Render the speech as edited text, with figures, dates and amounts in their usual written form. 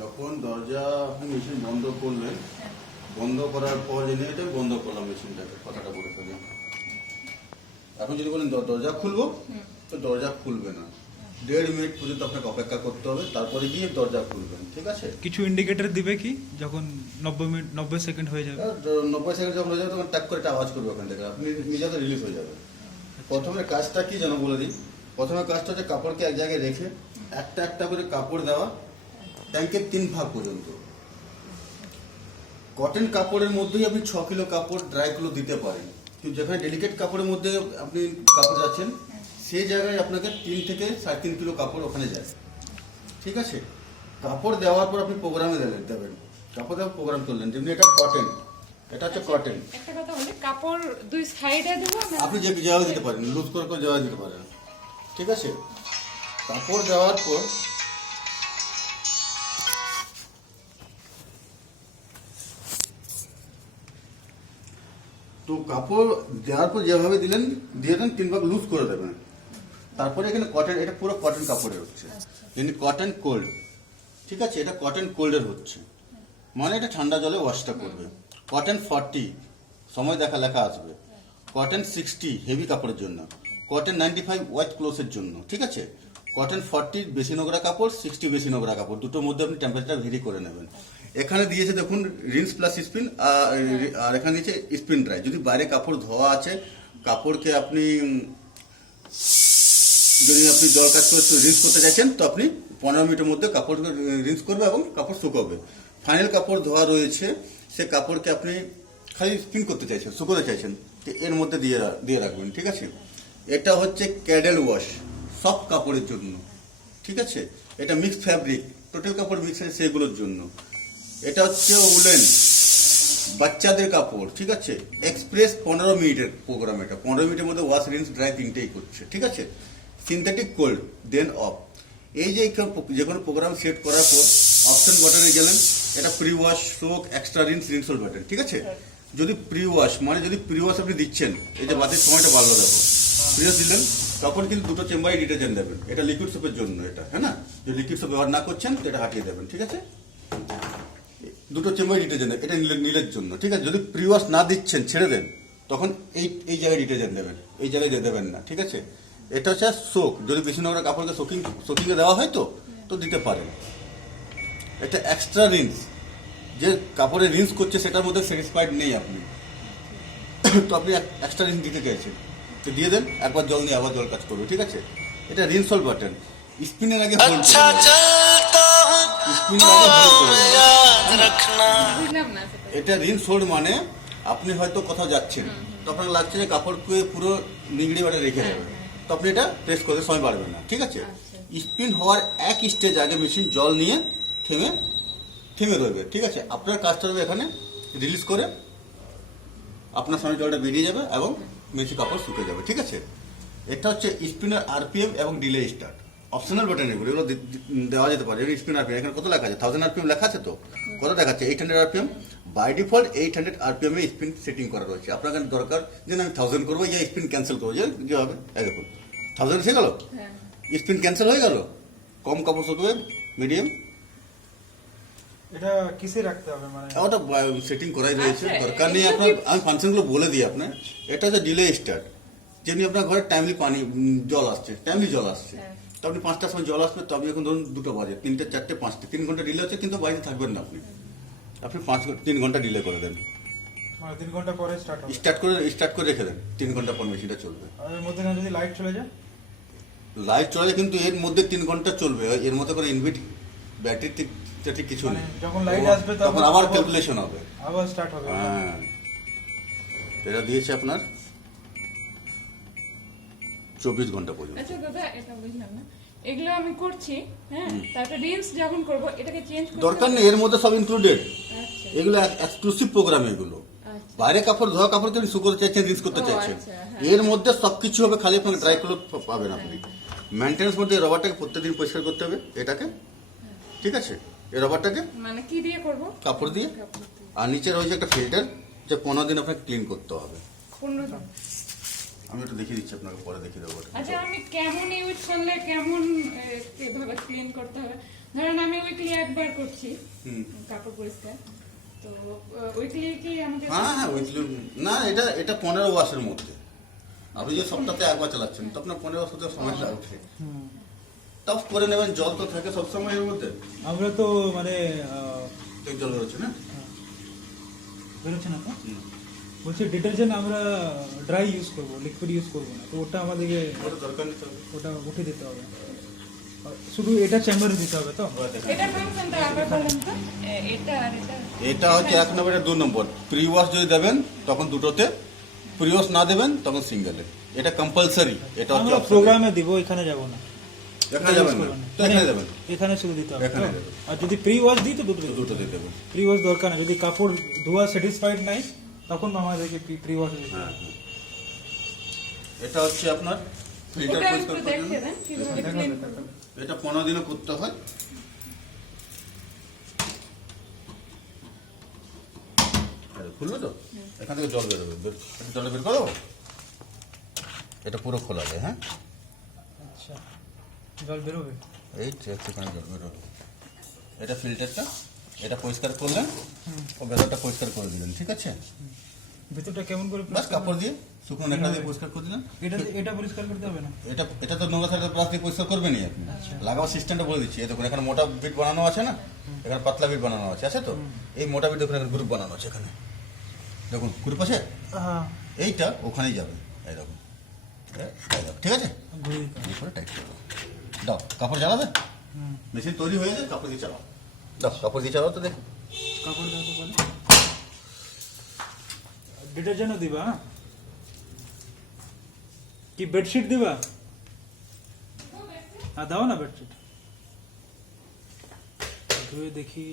যখন দরজা আপনি মেশিন বন্ধ করলেন, বন্ধ করার পর জেনে এটা বন্ধ করলাম মেশিনটাকে, কথাটা বলে ফেলি। এখন যদি বলেন দরজা খুলবো, তো দরজা খুলবে না। 1.5 মিনিট পর্যন্ত আপনাকে অপেক্ষা করতে হবে, তারপরে গিয়ে দরজা খুলবেন, ঠিক আছে? কিছু ইন্ডিকেটর দিবে কি যখন 90 সেকেন্ড হয়ে যাবে? 90 সেকেন্ড যখন হয়ে যাবে তখন ট্যাক করে একটা আওয়াজ করবে ওখান থেকে, আপনি নিজেতে রিলিজ হয়ে যাবে। প্রথমে কাজটা কি যেন বলে দিই। প্রথমে কাজটা হচ্ছে কাপড়কে এক জায়গায় রেখে একটা একটা করে কাপড় দেওয়া ট্যাঙ্কের 3 ভাগ পর্যন্ত। কটন কাপড়ের মধ্যেই আপনি 6 কিলো কাপড় ড্রাই ক্লো দিতে পারেন, কিন্তু যেখানে ডেলিকেট কাপড়ের মধ্যে আপনি কাপড় যাচ্ছেন সেই জায়গায় আপনাকে 3 থেকে 3.5 কিলো কাপড় ওখানে যায়, ঠিক আছে? কাপড় দেওয়ার পর আপনি প্রোগ্রামে দেবেন, কাপড় দেওয়ার প্রোগ্রাম করলেন, যেমনি এটা কটন, এটা হচ্ছে কটন। একটা কথা বলি, কাপড় দুই সাইডে দেবো না? আপনি যে জায়গায় দিতে পারেন, লুজ করে জায়গায় দিতে পারেন, ঠিক আছে? কাপড় দেওয়ার পর তো কাপড় দেওয়ার পর যেভাবে দিলেন দিয়ে দেন, 3 ভাগ লুজ করে দেবেন। তারপরে এখানে কটন, এটা পুরো কটন কাপড়ের হচ্ছে, কিন্তু কটন কোল্ড, ঠিক আছে? এটা কটন কোল্ডের হচ্ছে, মানে এটা ঠান্ডা জলে ওয়াশটা করবে। কটন 40 সময় লেখা আসবে, কটন 60 হেভি কাপড়ের জন্য, কটন 95 ওয়েট ক্লোথের জন্য, ঠিক আছে? কটন 40 বেশি নোংরা কাপড়, 60 বেশি নোংরা কাপড়, দুটোর মধ্যে আপনি টেম্পারেচার ভেরি করে নেবেন। এখানে দিয়েছে দেখুন রিন্স প্লাস স্পিন, আর এখানে দিয়েছে স্পিন ড্রাই। যদি বাইরে কাপড় ধোয়া আছে, কাপড়কে আপনি জল কাজ করে রিন্স করতে চাইছেন, তো আপনি 15 মিনিটের মধ্যে কাপড়কে রিন্স করবে এবং কাপড় শুকাবে। ফাইনাল কাপড় ধোয়া রয়েছে, সে কাপড়কে আপনি খালি স্পিন করতে চাইছেন, শুকোতে চাইছেন, তো এর মধ্যে দিয়ে রাখবেন, ঠিক আছে? এটা হচ্ছে ক্যাডেল ওয়াশ, সফট কাপড়ের জন্য, ঠিক আছে? এটা মিক্স ফ্যাব্রিক, টোটাল কাপড় মিক্স আছে সেগুলোর জন্য। এটা হচ্ছে উলেন, বাচ্চাদের কাপড়, ঠিক আছে? এক্সপ্রেস 15 মিনিটের প্রোগ্রাম, এটা 15 মিনিটের মধ্যে ওয়াশ রিন্স ড্রাই তিনটেই করছে, ঠিক আছে? Synthetic cold then off. এই যে যে কোনো প্রোগ্রাম সেট করার পর অপশন বাটনে গেলেন, এটা pre wash, soak, extra rinse, রিন্সল বাটন, ঠিক আছে? যদি প্রি ওয়াশ, মানে যদি প্রি ওয়াশ আপনি দিচ্ছেন, এই যে বাতির সময়টা বাড়লো দেখো, প্রি ওয়াশ দিলেন, তখন কিন্তু দুটো চেম্বারে ডিটারজেন্ট দেবেন। এটা লিকুইড সোপের জন্য, এটা হ্যাঁ না, যদি লিকুইড সোপ ব্যবহার না করছেন তো এটা হাঁটিয়ে দেবেন, ঠিক আছে? দুটো চেম্বারে ডিটারজেন্ট, এটা নীলের জন্য, ঠিক আছে? যদি প্রি ওয়াশ না দিচ্ছেন, ছেড়ে দেন, তখন এই জায়গায় ডিটারজেন্ট দেবেন, এই জায়গায় দেবেন না, ঠিক আছে? এটা হচ্ছে সোক, যদি বেশি নোংরা কাপড়কে সোকিংয়ে দেওয়া হয় তো দিতে পারেন। এটা এক্সট্রা রিন্স, যে কাপড়ে রিন্স করছে সেটার মধ্যে স্যাটিসফাইড নেই আপনি, তো আপনি এক্সট্রা রিন্স দিতে চাইছেন, তো দিয়ে দেন, একবার জল নিয়ে আবার জল কাজ করবে, ঠিক আছে? এটা রিন্স হোল্ড বাটন, স্পিনের আগে হোল্ড করে বুঝলাম না সেটা। এটা রিন্স হোল্ড মানে আপনি হয়তো কোথাও যাচ্ছেন, তো আপনার লাগছে যে কাপড়কে পুরো নিগড়ি বাটে রেখে দেবেন, তো আপনি এটা প্রেস করতে সময় বাড়বে না, ঠিক আছে? স্পিন হওয়ার এক স্টেজ আগে মেশিন জল নিয়ে থেমে রইবে, ঠিক আছে? আপনার কাজটা হবে এখানে রিলিজ করে আপনার সামনে জলটা বেরিয়ে যাবে এবং মেশিন কাপড় শুকিয়ে যাবে, ঠিক আছে? এটা হচ্ছে স্পিনের আরপিএম এবং ডিলে স্টার্ট, অপশনাল বাটন এগুলো দেওয়া যেতে পারে। স্পিন আরপিএম এখানে কত লেখা আছে? 1000 আরপিএম লেখা আছে, তো কত দেখাচ্ছে? 800 আরপিএম। বাই ডিফল্ট 800 আরপিএম এ স্পিন সেটিং করা রয়েছে। আপনার কাছে দরকার যে আমি 1000 করবো, ইয়া স্পিন ক্যান্সেল করবো, যে হবে এই দেখুন 1000 এসে গেল, স্পিন ক্যান্সেল হয়ে গেল, কম কাপড় শুকবে, মিডিয়াম। এটা কিসে রাখতে হবে মানে? ওটা সেটিং করাই রয়েছে, দরকার নেই আপনার, আমি ফাংশনগুলো বলে দিই আপনার। এটা হচ্ছে ডিলে স্টার্ট, যেমনি আপনার ঘরে টাইমলি জল আসছে, তো আপনি 5টার সময় জল আসবে, তো আপনি এখন ধরুন 2টা বাজে, 3টে, 4টে, 5টে, 3 ঘন্টা ডিলে হচ্ছে, কিন্তু বাড়িতে থাকবেন না আপনি 3 ঘন্টা ডিলে করে দেন, মানে 3 ঘন্টা পরে স্টার্ট হবে। স্টার্ট করে রেখে দেন, 3 ঘন্টা পর মেশিনটা চলবে। আর এর মধ্যে যদি লাইট চলে যায়? লাইট চলে যায়, কিন্তু এর মধ্যে 3 ঘন্টা চলবে, এর মধ্যে করে ইনভিট ব্যাটারি ঠিক কিছু নেই, যখন লাইট আসবে তখন আবার ক্যালকুলেশন হবে, আবার স্টার্ট হবে। হ্যাঁ। এটা দিয়েছে আপনার 24 ঘন্টা পর্যন্ত। আচ্ছা দাদা, এটা বুঝলাম না, এগুলো আমি করছি, হ্যাঁ, তারপরে রিলস যখন করব এটাকে চেঞ্জ করতে দরকার নেই, এর মধ্যে সব ইনক্লুডেড, আচ্ছা এগুলো এক্সক্লুসিভ প্রোগ্রাম এগুলো। আচ্ছা। বাইরে কাপড় ধোয়া কাপড় যদি শুকোতে চাইছেন, রিন্স করতে ও, চাইছেন, আচ্ছা, হ্যাঁ। এর মধ্যে সবকিছু হবে, খালি আপনার ড্রাই ক্লথ পাবেন আপনি। মেনটেন্স মধ্যে রবারটাকে প্রত্যেকদিন পরিষ্কার করতে হবে, এটাকে, ঠিক আছে? এই রবারটাকে মানে কি দিয়ে করব? কাপড় দিয়ে, আর নিচে রয়েছে একটা ফিল্টার, যে 15 দিন আপনাকে ক্লিন করতে হবে। 15 দিন। আমি একটু দেখিয়ে দিচ্ছি আপনাকে, পরে দেখিয়ে দেবো। আচ্ছা, আমি কেমন ইউজ করলে কেমন ভাবে ক্লিন করতে হবে? ধরেন আমি উইকলি একবার করছি হুম। কাপড় পরিষ্কার, তো উইকলি কি আমাকে হ্যাঁ ওইগুলো না, এটা 15 ওয়াশের মধ্যে। আপনি যে সপ্তাহে একবার চালাচ্ছেন তো আপনার 15 ওয়াশ সময় লাগছে। তাও করে নেবেন, জল তো থাকে সবসময় এর মধ্যে। আমরা তো মানে এক জল বেরোচ্ছে না? বেরোচ্ছে না তো? হুম। বলছি ডিটারজেন্ট আমরা ড্রাই ইউজ করব, লিকুইড ইউজ করব না, তো ওটা আমাদেরকে ওটা দরকার নেই তো। ওটা উঠে দিতে হবে। আর শুধু এটা চেম্বারে দিতে হবে তো? এটা ফাংশনটা আবার বলেন তো, এটা আর এটা এটা হচ্ছে 1 নম্বর, এটা 2 নম্বর। প্রি ওয়াশ যদি দেবেন তখন দুটোতে, প্রি ওয়াশ না দেবেন তখন সিঙ্গেলে। এটা কম্পালসারি, এটা হচ্ছে আমরা optional। প্রোগ্রামে দিব, এখানে যাব না। এখানে যাবেন না তো এখানে যাবেন, এখানে শুধু দিতে হবে এখানে তো? দেবেন। আর যদি প্রি ওয়াশ দিই তো দুটো দুটো দিয়ে দেবেন। প্রি ওয়াশ দরকার না, যদি কাপড় ধোয়া স্যাটিসফাইড নাই তখন আমাদেরকে প্রি ওয়াশ দিতে হ্যাঁ হবে। হ্যাঁ। এটা হচ্ছে আপনার ফিল্টার ওটা পরিষ্কার একটু করার দেখে জন্য। দেন কিভাবে ক্লিন করব। এটা 15 দিনে করতে হয়। খুলবে তো, এখান থেকে জল বেরোবে, জলটা বের করো। এটা পুরো খোলা যায়, হ্যাঁ আচ্ছা, জল বেরোবে? এই একটুখানি জল বেরোবে। এটা ফিল্টারটা, এটা পরিষ্কার করলেন, ও ভেতরটা পরিষ্কার করে দিলেন, ঠিক আছে? ভেতরটা কেমন করে বাস পরিষ্কার কাপড় দিয়ে, শুকনো নেকড়া দিয়ে পরিষ্কার করে দিলেন। এটা পরিষ্কার করতে হবে না? এটা তো নোংরা থাকলে প্লাস্টিক পরিষ্কার করবেনই আপনি। লাগাবার সিস্টেমটা বলে দিচ্ছি। এই দেখুন এখানে মোটা বিট বানানো আছে না, এখানে পাতলা বিট বানানো আছে, আছে তো? এই মোটা বিট দেখুন এখানে গ্রুপ বানানো আছে, এখানে দেখুন গ্রুপ আছে। হ্যাঁ, এইটা ওখানেই যাবে, এই দেখুন, এই দেখুন, ঠিক আছে? ঘুরিয়ে দিতে হবে। এই করে টাইট করে দাও। দাও কাপড় চালাবে, হুম। মেশিন তৈরি হয়ে যায়, কাপড় দিয়ে চালাও। দাও কাপড় দিয়ে চালাও তো দেখ। কাপড় দাও তো বলে। ডিটারজেন্টও দিবা? হ্যাঁ? কি বেডশিট দিবা? হ্যাঁ দাও না বেডশিট, ধুয়ে দেখি।